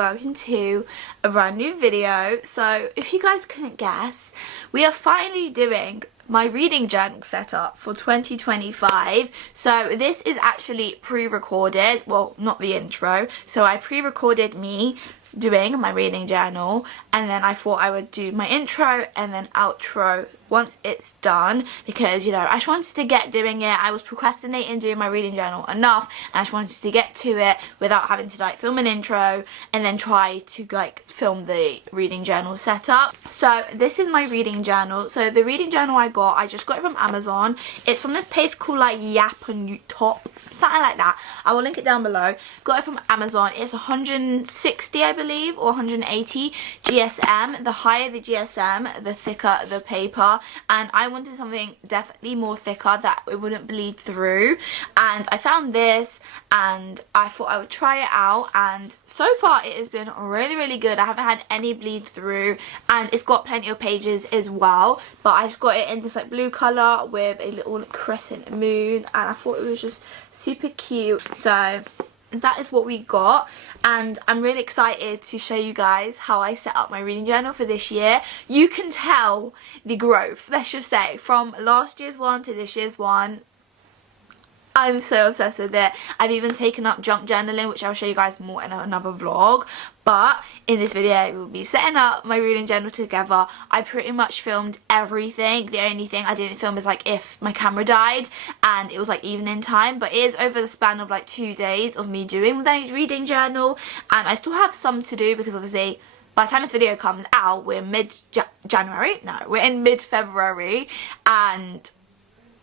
welcome to a brand new video. So if you guys couldn't guess, we are finally doing my reading journal setup for 2025. So this is actually pre-recorded, well, not the intro, so I pre-recorded me doing my reading journal, and then I thought I would do my intro and then outro once it's done, because, you know, I just wanted to get doing it. I was procrastinating doing my reading journal enough, and I just wanted to get to it without having to like film an intro and then try to like film the reading journal setup. So this is my reading journal. So the reading journal I just got it from Amazon. It's from this place called like Yap on Top, something like that. I will link it down below. Got it from Amazon. It's 160, I believe, or 180 GSM. The higher the GSM, the thicker the paper, and I wanted something definitely more thicker that it wouldn't bleed through, and I found this and I thought I would try it out, and so far it has been really good. I haven't had any bleed through, and it's got plenty of pages as well, but I just got it in this like blue colour with a little crescent moon, and I thought it was just super cute. So that is what we got, and I'm really excited to show you guys how I set up my reading journal for this year. You can tell the growth, let's just say, from last year's one to this year's one. I'm so obsessed with it. I've even taken up junk journaling, which I'll show you guys more in another vlog. But in this video, we'll be setting up my reading journal together. I pretty much filmed everything. The only thing I didn't film is like if my camera died and it was like evening time. But it is over the span of like 2 days of me doing the reading journal. And I still have some to do, because obviously by the time this video comes out, we're mid-January. No, we're in mid-February. And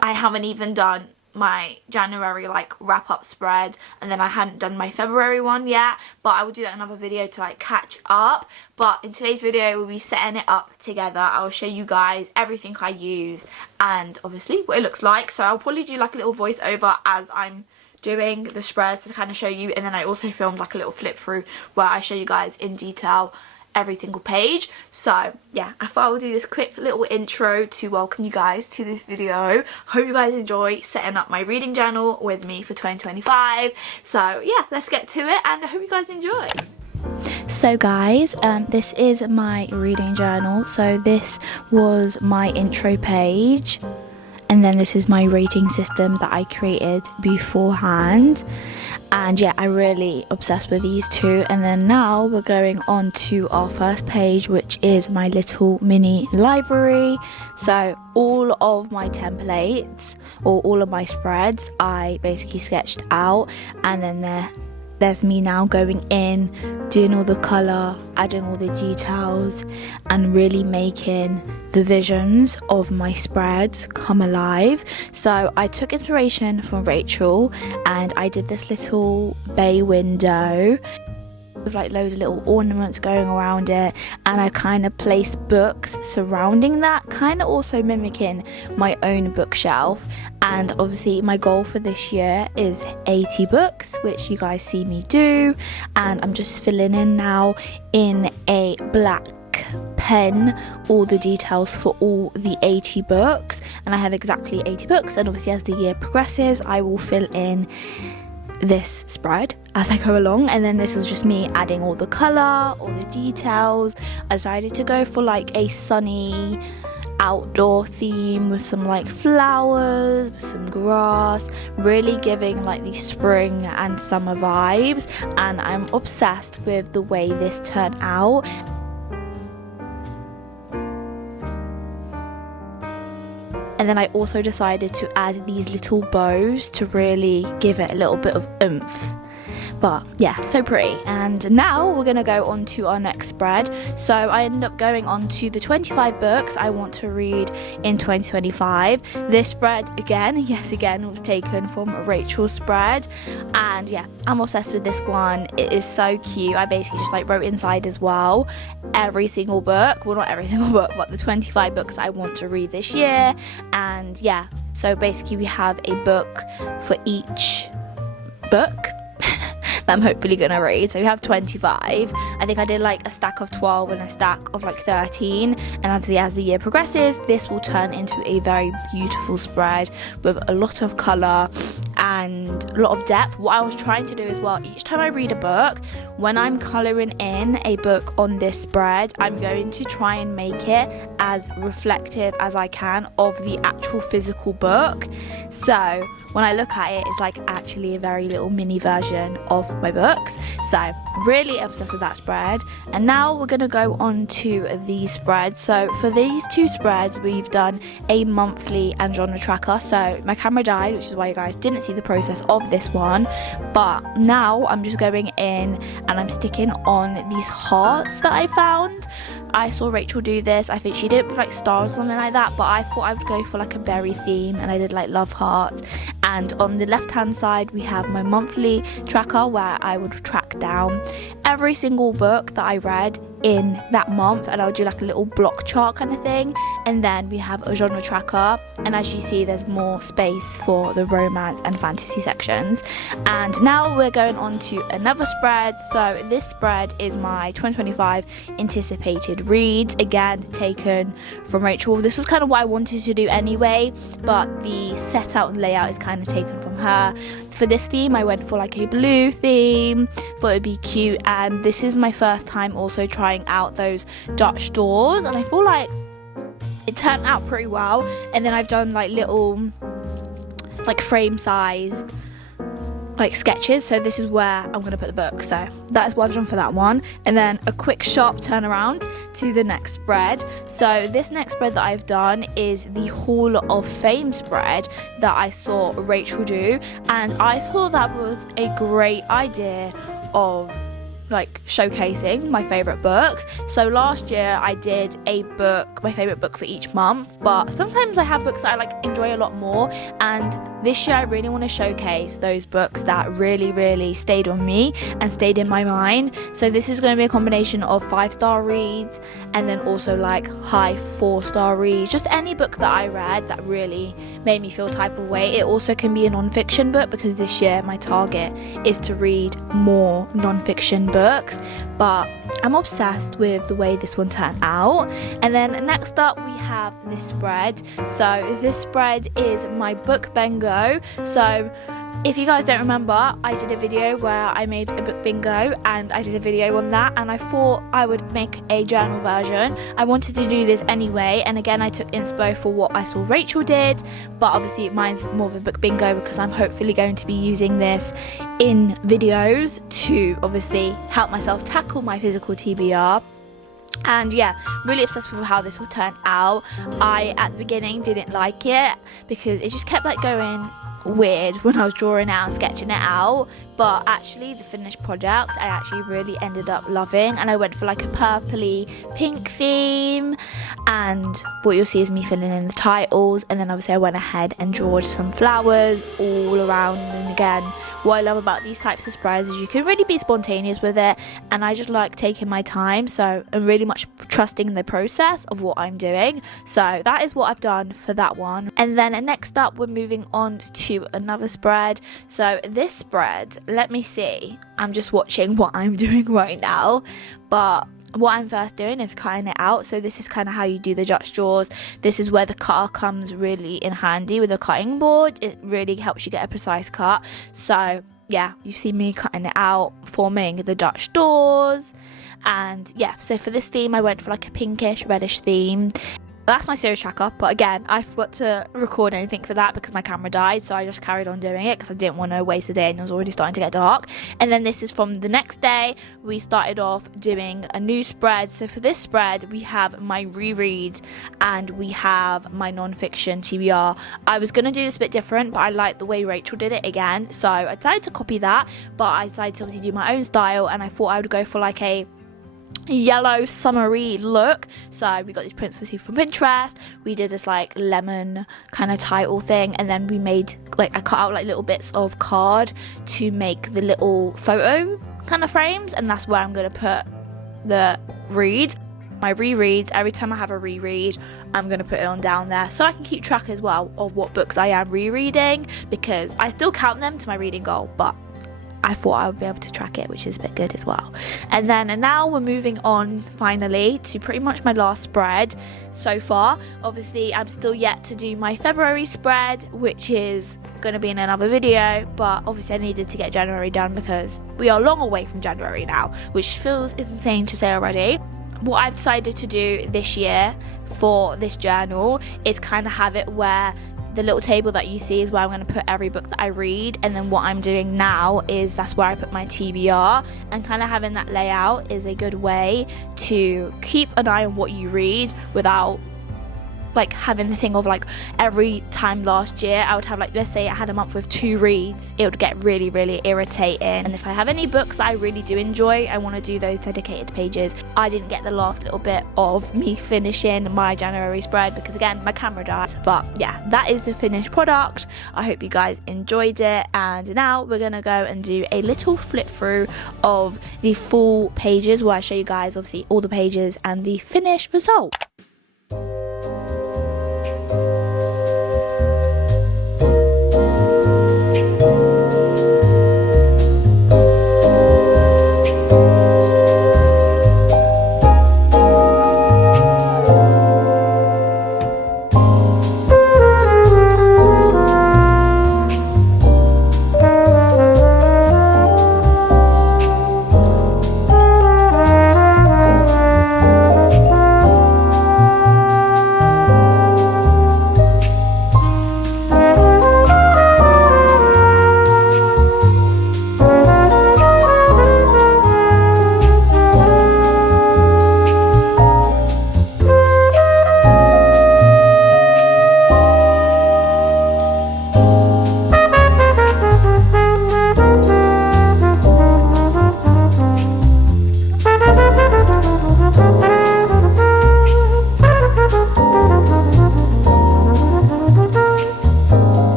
I haven't even done my January like wrap up spread, and then I hadn't done my February one yet, but I will do that in another video to like catch up. But in today's video we'll be setting it up together. I'll show you guys everything I use and obviously what it looks like. So I'll probably do like a little voiceover as I'm doing the spreads to kind of show you, and then I also filmed like a little flip through where I show you guys in detail every single page. So yeah, I thought I would do this quick little intro to welcome you guys to this video. Hope you guys enjoy setting up my reading journal with me for 2025. So yeah, let's get to it, and I hope you guys enjoy. So guys, this is my reading journal. So this was my intro page, and then this is my rating system that I created beforehand. And yeah, I'm really obsessed with these two. And then now we're going on to our first page, which is my little mini library. So all of my templates or all of my spreads I basically sketched out, and then there's me now going in, doing all the colour, adding all the details, and really making the visions of my spreads come alive. So I took inspiration from Rachel, and I did this little bay window with like loads of little ornaments going around it, and I kind of placed books surrounding that, kind of also mimicking my own bookshelf. And obviously my goal for this year is 80 books, which you guys see me do, and I'm just filling in now in a black pen all the details for all the 80 books, and I have exactly 80 books, and obviously as the year progresses I will fill in this spread as I go along. And then this is just me adding all the colour, all the details. I decided to go for like a sunny outdoor theme with some like flowers, with some grass, really giving like the spring and summer vibes, and I'm obsessed with the way this turned out. And then I also decided to add these little bows to really give it a little bit of oomph. But yeah, so pretty. And now we're gonna go on to our next spread. So I ended up going on to the 25 books I want to read in 2025. This spread again was taken from Rachel's spread, and yeah, I'm obsessed with this one. It is so cute. I basically just like wrote inside as well every single book, well not every single book, but the 25 books I want to read this year. And yeah, so basically we have a book for each book that I'm hopefully gonna read. So we have 25. I think I did like a stack of 12 and a stack of like 13, and obviously as the year progresses this will turn into a very beautiful spread with a lot of colour. And and a lot of depth. What I was trying to do as well, each time I read a book, when I'm colouring in a book on this spread, I'm going to try and make it as reflective as I can of the actual physical book. So when I look at it, it's like actually a very little mini version of my books. So really obsessed with that spread. And now we're going to go on to these spreads. So for these two spreads, we've done a monthly and genre tracker. So my camera died, which is why you guys didn't see the process of this one. But now I'm just going in and I'm sticking on these hearts that I found. I saw Rachel do this. I think she did it with like stars or something like that, but I thought I would go for like a berry theme, and I did like love hearts. And on the left hand side we have my monthly tracker, where I would track down every single book that I read in that month, and I'll do like a little block chart kind of thing. And then we have a genre tracker, and as you see there's more space for the romance and fantasy sections. And now we're going on to another spread. So this spread is my 2025 anticipated reads, again taken from Rachel. This was kind of what I wanted to do anyway, but the set out and layout is kind of taken from her. For this theme I went for like a blue theme, thought it'd be cute, and this is my first time also trying out those Dutch doors, and I feel like it turned out pretty well. And then I've done like little like frame sized like sketches, so this is where I'm going to put the book. So that is what I've done for that one. And then a quick sharp turnaround to the next spread. So this next spread that I've done is the Hall of Fame spread that I saw Rachel do, and I thought that was a great idea of like showcasing my favorite books. So last year I did a book, my favorite book for each month, but sometimes I have books that I like enjoy a lot more, and this year I really want to showcase those books that really stayed on me and stayed in my mind. So this is going to be a combination of 5-star reads and then also like high 4-star reads, just any book that I read that really made me feel type of way. It also can be a non-fiction book, because this year my target is to read more non-fiction books, but I'm obsessed with the way this one turned out. And then next up we have this spread. So this spread is my book bingo. So if you guys don't remember, I did a video where I made a book bingo, and I did a video on that, and I thought I would make a journal version. I wanted to do this anyway, and again I took inspo for what I saw Rachel did, but obviously mine's more of a book bingo because I'm hopefully going to be using this in videos to obviously help myself tackle my physical TBR. And yeah, really obsessed with how this will turn out. I at the beginning didn't like it because it just kept like going weird when I was drawing out and sketching it out, but actually the finished product I actually really ended up loving, and I went for like a purpley pink theme, and what you'll see is me filling in the titles, and then obviously I went ahead and drew some flowers all around. And again, what I love about these types of spreads is you can really be spontaneous with it, and I just like taking my time, so I'm really much trusting the process of what I'm doing. So that is what I've done for that one. And then next up we're moving on to another spread. So this spread, let me see, I'm just watching what I'm doing right now, but what I'm first doing is cutting it out. So this is kind of how you do the Dutch drawers. This is where the cutter comes really in handy with a cutting board. It really helps you get a precise cut. So yeah, you see me cutting it out, forming the Dutch doors. And yeah, so for this theme I went for like a pinkish reddish theme. That's my series tracker, but again I forgot to record anything for that because my camera died, so I just carried on doing it because I didn't want to waste the day and it was already starting to get dark. And then this is from the next day. We started off doing a new spread. So for this spread we have my rereads and we have my non-fiction TBR. I was going to do this a bit different, but I liked the way Rachel did it again, so I decided to copy that, but I decided to obviously do my own style, and I thought I would go for like a yellow summery look. So we got these prints from Pinterest, we did this like lemon kind of title thing, and then we made like, I cut out like little bits of card to make the little photo kind of frames, and that's where I'm going to put the reads. My rereads, every time I have a reread I'm going to put it on down there so I can keep track as well of what books I am rereading, because I still count them to my reading goal, but I thought I would be able to track it, which is a bit good as well. And now we're moving on finally to pretty much my last spread so far. Obviously I'm still yet to do my February spread, which is going to be in another video, but obviously I needed to get January done because we are long away from January now, which feels insane to say already. What I've decided to do this year for this journal is kind of have it where the little table that you see is where I'm going to put every book that I read, and then what I'm doing now is that's where I put my TBR, and kind of having that layout is a good way to keep an eye on what you read without like having the thing of like every time last year I would have like, let's say I had a month with 2 reads, it would get really irritating. And if I have any books that I really do enjoy, I want to do those dedicated pages. I didn't get the last little bit of me finishing my January spread because again my camera died, but yeah, that is the finished product. I hope you guys enjoyed it, and now we're gonna go and do a little flip through of the full pages where I show you guys obviously all the pages and the finished result.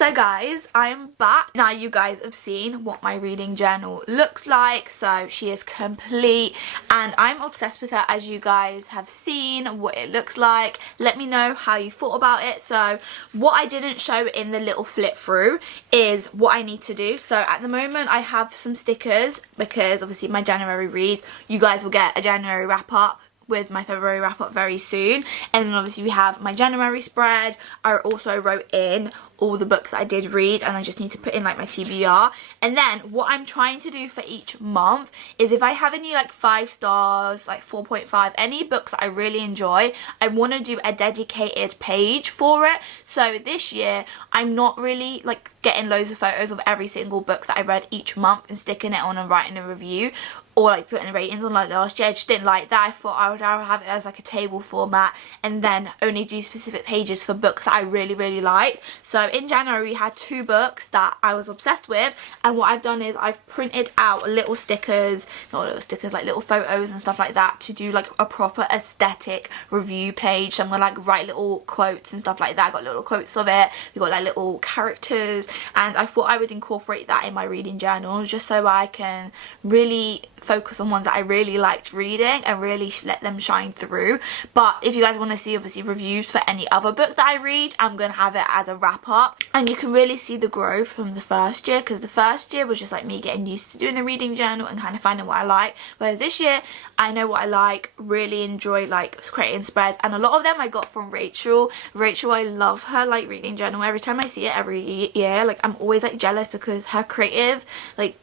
So guys, I'm back. Now you guys have seen what my reading journal looks like. So she is complete and I'm obsessed with her, as you guys have seen what it looks like. Let me know how you thought about it. So what I didn't show in the little flip through is what I need to do. So at the moment I have some stickers because obviously my January reads, you guys will get a January wrap up with my February wrap up very soon. And then obviously we have my January spread. I also wrote in all the books that I did read, and I just need to put in like my TBR. And then what I'm trying to do for each month is if I have any like 5 stars, like 4.5, any books that I really enjoy, I want to do a dedicated page for it. So this year I'm not really like getting loads of photos of every single book that I read each month and sticking it on and writing a review, or like putting the ratings on like last year. I just didn't like that. I thought I would have it as like a table format and then only do specific pages for books that I really liked. So in January we had 2 books that I was obsessed with, and what I've done is I've printed out little stickers, not little stickers, like little photos and stuff like that to do like a proper aesthetic review page. So I'm gonna like write little quotes and stuff like that. I got little quotes of it, we got like little characters, and I thought I would incorporate that in my reading journal just so I can really focus on ones that I really liked reading and really let them shine through. But if you guys want to see obviously reviews for any other book that I read, I'm gonna have it as a wrap up, and you can really see the growth from the first year, because the first year was just like me getting used to doing a reading journal and kind of finding what I like, whereas this year I know what I like, really enjoy like creating spreads, and a lot of them I got from Rachel. I love her like reading journal. Every time I see it every year, like I'm always like jealous because her creative, like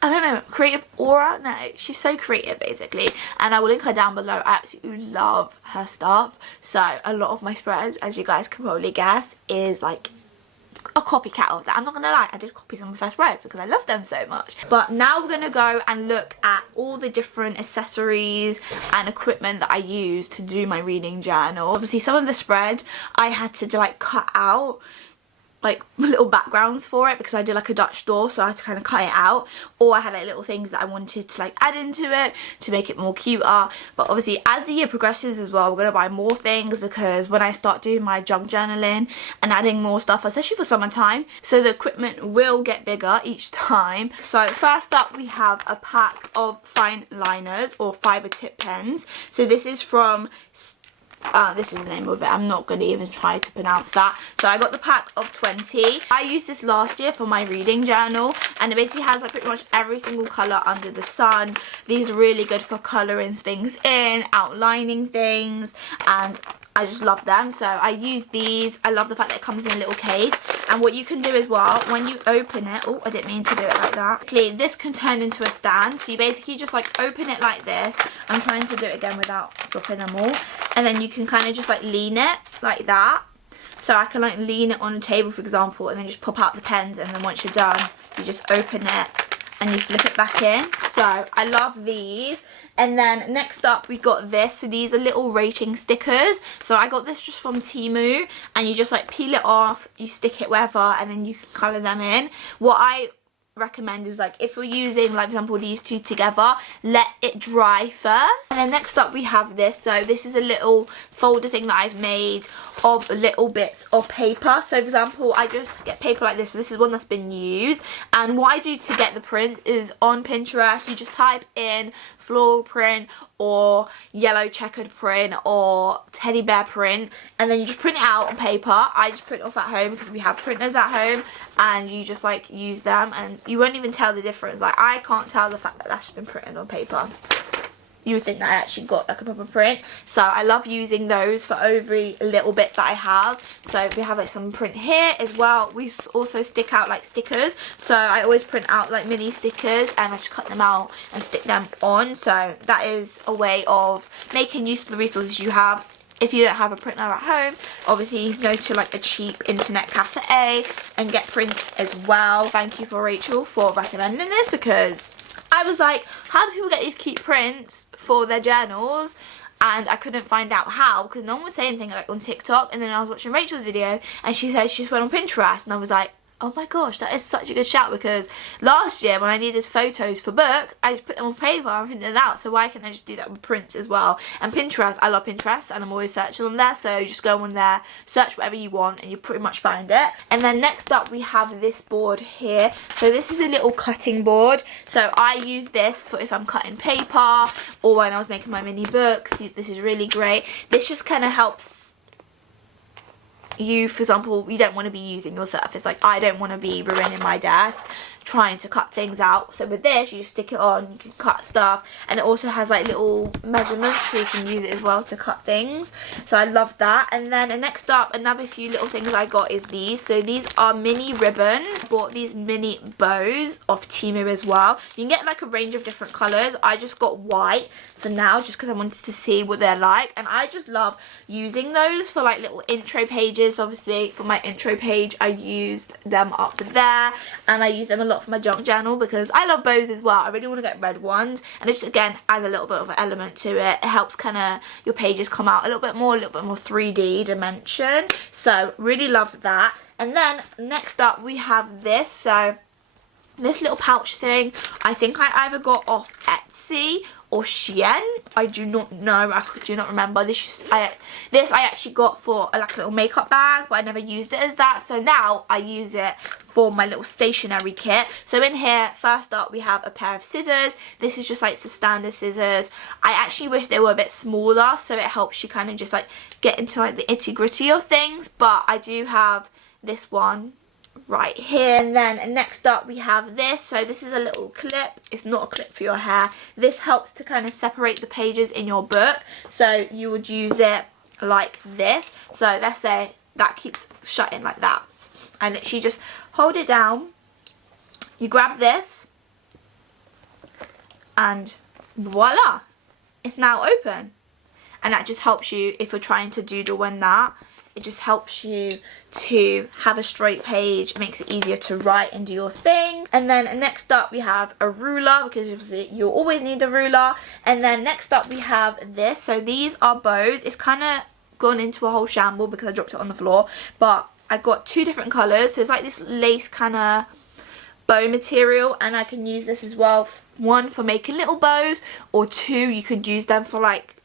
I don't know, creative aura, no, she's so creative basically, and I will link her down below. I absolutely love her stuff. So a lot of my spreads, as you guys can probably guess, is like a copycat of that. I'm not gonna lie, I did copy some of her spreads because I love them so much. But now we're gonna go and look at all the different accessories and equipment that I use to do my reading journal. Obviously some of the spreads I had to like cut out like little backgrounds for it because I did like a Dutch door, so I had to kind of cut it out, or I had like little things that I wanted to like add into it to make it more cuter. But obviously as the year progresses as well, we're going to buy more things because when I start doing my junk journaling and adding more stuff, especially for summertime, so the equipment will get bigger each time. So first up we have a pack of fine liners or fiber tip pens. So this is from this is the name of it, I'm not going to even try to pronounce that. So I got the pack of 20. I used this last year for my reading journal, and it basically has like pretty much every single colour under the sun. These are really good for colouring things in, outlining things, and I just love them. So I use these. I love the fact that it comes in a little case. And what you can do as well, when you open it, oh, I didn't mean to do it like that. This can turn into a stand. So you basically just like open it like this. I'm trying to do it again without dropping them all. And then you can kind of just like lean it like that. So I can like lean it on a table, for example, and then just pop out the pens. And then once you're done, you just open it and you flip it back in. So I love these. And then next up we got this. So these are little rating stickers. So I got this just from Temu, and you just like peel it off, you stick it wherever, and then you can colour them in. What I recommend is like if you're using like for example these two together, let it dry first. And then next up we have this. So this is a little folder thing that I've made of little bits of paper. So for example, I just get paper like this. So this is one that's been used, and what I do to get the print is on Pinterest you just type in floral print or yellow checkered print or teddy bear print, and then you just print it out on paper. I just print it off at home because we have printers at home, and you just like use them and you won't even tell the difference. Like I can't tell the fact that that's been printed on paper. You would think that I actually got like a proper print. So I love using those for every little bit that I have. So we have like some print here as well. We also stick out like stickers. So I always print out like mini stickers and I just cut them out and stick them on. So that is a way of making use of the resources you have. If you don't have a printer at home, obviously you can go to like a cheap internet cafe and get prints as well. Thank you for Rachel for recommending this, because I was like, how do people get these cute prints for their journals? And I couldn't find out how, because no one would say anything like on TikTok. And then I was watching Rachel's video and she said she just went on Pinterest, and I was like, oh my gosh, that is such a good shout, because last year when I needed photos for book, I just put them on paper and printed them out. So why can't I just do that with prints as well? And Pinterest, I love Pinterest and I'm always searching on there. So you just go on there, search whatever you want, and you pretty much find it. And then next up we have this board here. So this is a little cutting board. So I use this for if I'm cutting paper or when I was making my mini books. This is really great. This just kind of helps you, for example, you don't want to be using your surface. Like I don't want to be ruining my desk trying to cut things out. So with this, you just stick it on, you can cut stuff, and it also has like little measurements so you can use it as well to cut things. So I love that. And then next up, another few little things I got is these. So these are mini ribbons. I bought these mini bows off Temu as well. You can get like a range of different colours. I just got white for now just because I wanted to see what they're like, and I just love using those for like little intro pages. Obviously for my intro page I used them up there, and I use them a lot for my junk journal because I love bows as well. I really want to get red ones, and it just again adds a little bit of an element to it. It helps kind of your pages come out a little bit more 3D dimension. So really love that. And then next up we have this. So this little pouch thing, I think I either got off Etsy or Shein. I do not know. I do not remember. This I actually got for like a little makeup bag, but I never used it as that. So now I use it for my little stationery kit. So in here, first up, we have a pair of scissors. This is just like some standard scissors. I actually wish they were a bit smaller, so it helps you kind of just like get into like the itty gritty of things. But I do have this one right here. And then next up we have this. So this is a little clip. It's not a clip for your hair. This helps to kind of separate the pages in your book. So you would use it like this. So let's say that keeps shutting like that. I literally just hold it down. You grab this and voila, it's now open. And that just helps you if you're trying to doodle in that. It just helps you to have a straight page. It makes it easier to write and do your thing. And then next up we have a ruler, because obviously you'll always need a ruler. And then next up we have this. So these are bows. It's kind of gone into a whole shamble because I dropped it on the floor, but I got 2 different colours. So it's like this lace kind of bow material, and I can use this as well. 1 for making little bows, or 2 you could use them for like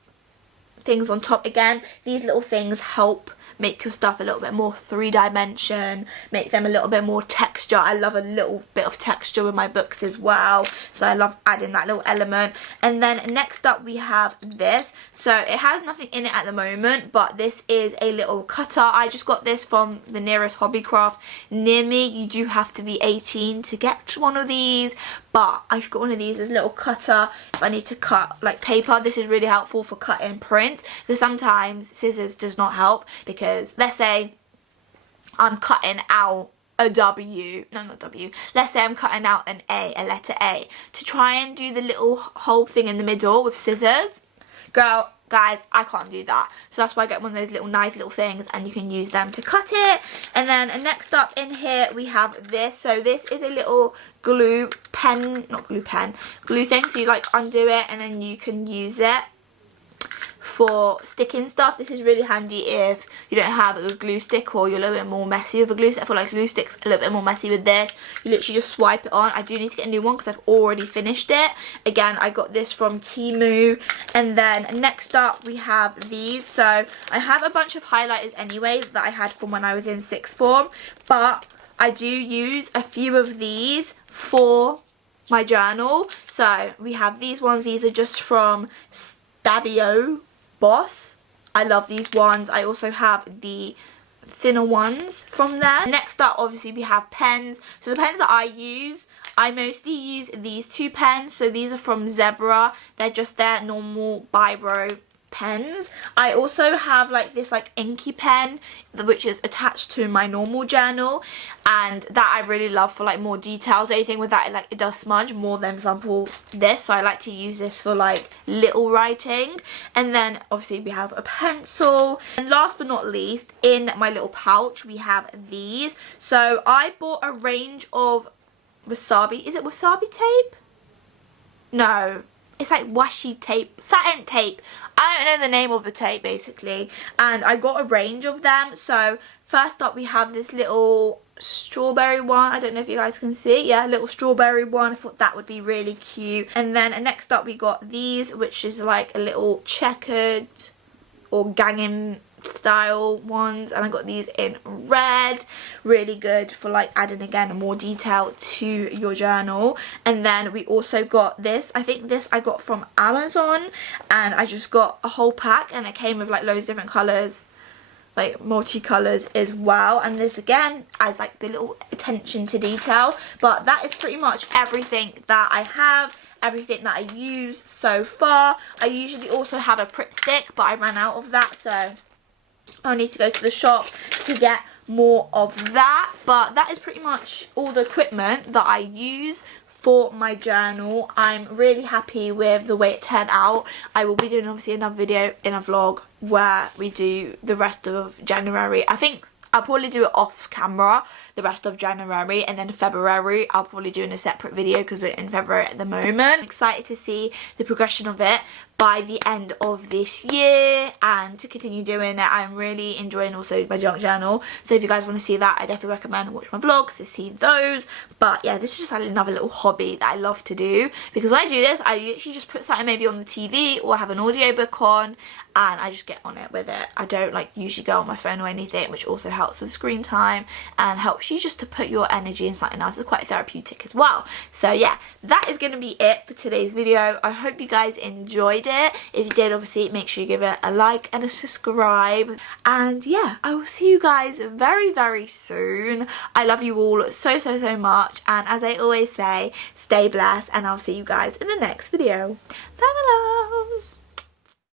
things on top. Again, these little things help make your stuff a little bit more 3-dimension, make them a little bit more texture. I love a little bit of texture with my books as well, so I love adding that little element. And then next up we have this. So it has nothing in it at the moment, but this is a little cutter. I just got this from the nearest Hobbycraft near me. You do have to be 18 to get one of these, but I've got one of these as a little cutter if I need to cut like paper. This is really helpful for cutting print, because sometimes scissors does not help, because let's say I'm cutting out a W, no, not W, let's say I'm cutting out an A, a letter A, to try and do the little hole thing in the middle with scissors, girl, guys, I can't do that. So that's why I get one of those little knife little things, and you can use them to cut it. And then next up in here we have this. So this is a little glue pen, not glue pen, glue thing. So you like undo it and then you can use it for sticking stuff. This is really handy if you don't have a glue stick, or you're a little bit more messy with a glue stick. I feel like glue stick's a little bit more messy with this. You literally just swipe it on. I do need to get a new one because I've already finished it. Again, I got this from Temu. And then next up we have these. So I have a bunch of highlighters anyway that I had from when I was in 6th form, but I do use a few of these for my journal. So we have these ones. These are just from Stabilo Boss. I love these ones. I also have the thinner ones from there. Next up, obviously, we have pens. So the pens that I use, I mostly use these 2 pens. So these are from Zebra. They're just their normal Biro pens. I also have like this like inky pen which is attached to my normal journal, and that I really love for like more details or anything with that. Like it does smudge more than, for example, this, so I like to use this for like little writing. And then obviously we have a pencil, and last but not least, in my little pouch we have these. So I bought a range of wasabi, is it wasabi tape? No, it's like washi tape, satin tape. I don't know the name of the tape basically. And I got a range of them. So first up we have this little strawberry one. I don't know if you guys can see it. Yeah, a little strawberry one. I thought that would be really cute. And then next up we got these, which is like a little checkered or ganging style ones, and I got these in red. Really good for like adding again more detail to your journal. And then we also got this. I think this I got from Amazon, and I just got a whole pack, and it came with like loads of different colours, like multicolours as well. And this again adds like the little attention to detail. But that is pretty much everything that I have, everything that I use so far. I usually also have a Pritt stick, but I ran out of that, so I need to go to the shop to get more of that. But that is pretty much all the equipment that I use for my journal. I'm really happy with the way it turned out. I will be doing obviously another video in a vlog where we do the rest of January. I think I'll probably do it off camera the rest of January, and then February I'll probably do in a separate video because we're in February at the moment. I'm excited to see the progression of it by the end of this year and to continue doing it. I'm really enjoying also my junk journal, so if you guys want to see that, I definitely recommend watch my vlogs to see those. But yeah, this is just like another little hobby that I love to do, because when I do this I literally just put something maybe on the TV or have an audiobook on and I just get on it with it. I don't like usually go on my phone or anything, which also helps with screen time and helps you just to put your energy in something else. It's quite therapeutic as well. So yeah, that is going to be it for today's video. I hope you guys enjoyed it. If you did, obviously make sure you give it a like and a subscribe. And yeah, I will see you guys very, very soon. I love you all so, so, so much. And as I always say, stay blessed, and I'll see you guys in the next video. Bye, my love.